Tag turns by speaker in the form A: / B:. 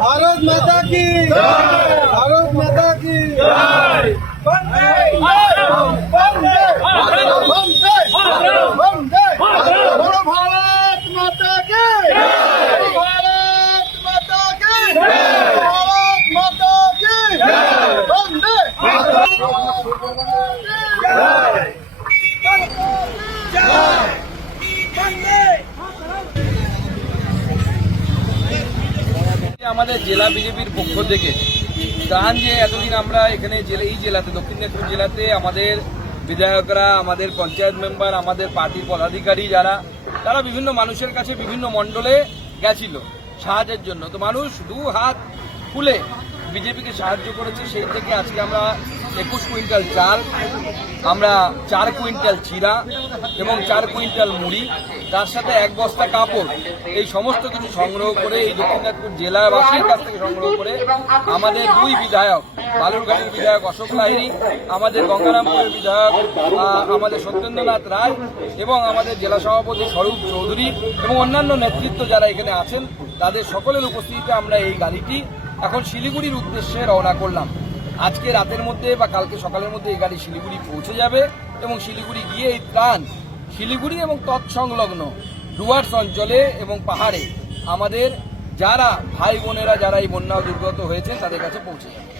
A: भारत माता की भारत माता की भारत माता के भारत माता के भारत माता के वंदे
B: আমাদের জেলা বিজেপির পক্ষ থেকে গান যে এতদিন আমরা এখানে জেলা এই জেলাতে, দক্ষিণ দিনাজপুর জেলাতে আমাদের বিধায়করা, আমাদের পঞ্চায়েত মেম্বার, আমাদের পার্টির পদাধিকারী যারা, তারা বিভিন্ন মানুষের কাছে বিভিন্ন মণ্ডলে গেছিল সাহায্যের জন্য। তো মানুষ দু হাত খুলে বিজেপিকে সাহায্য করেছে, সেই থেকে আজকে আমরা একুশ কুইন্টাল চাল, আমরা চার কুইন্টাল চিরা এবং চার কুইন্টাল মুড়ি, তার সাথে এক বস্তা কাপড়। এই সমস্ত কিছু সংগ্রহ করে এই দক্ষিণ দিনাজপুর জেলাবাসীর কাছ থেকে সংগ্রহ করে আমাদের দুই বিধায়ক, বালুরঘাটের বিধায়ক অশোক লাহিড়ী, আমাদের গঙ্গারামপুরের বিধায়ক আমাদের সত্যেন্দ্রনাথ রায় এবং আমাদের জেলা সভাপতি স্বরূপ চৌধুরী এবং অন্যান্য নেতৃত্ব যারা এখানে আছেন, তাদের সকলের উপস্থিতিতে আমরা এই গাড়িটি এখন শিলিগুড়ির উদ্দেশ্যে রওনা করলাম। আজকে রাতের মধ্যে বা কালকে সকালের মধ্যে এই গাড়ি শিলিগুড়ি পৌঁছে যাবে এবং শিলিগুড়ি গিয়ে এই ত্রাণ শিলিগুড়ি এবং তৎসংলগ্ন ডুয়ার্স অঞ্চলে এবং পাহাড়ে আমাদের যারা ভাই বোনেরা, যারা এই বন্যা দুর্গত হয়েছে, তাদের কাছে পৌঁছে যাবে।